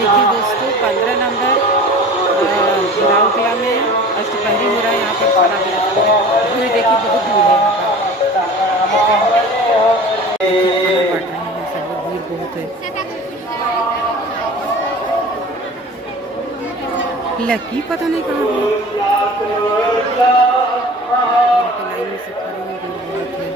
देखिए दोस्तों 15 नंबर राउरकेला में अष्टपहरी हो रहा है। यहाँ पर खाना पीना चल रहा है। भीड़ देखिए बहुत भीड़ है यहाँ पर। खाना बांट रहे हैं सब लोग, भीड़ बहुत है। लकी पता नहीं कहाँ है, लाइन में से खड़े हैं, भीड़ बहुत है।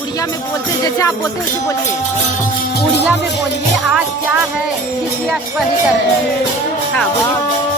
उड़िया में बोलते जैसे आप बोलते हैं उसे बोलिए। उड़िया में बोलिए आज क्या है, किस लिए अष्टपहरी कर रहे हैं। हाँ बोलिए।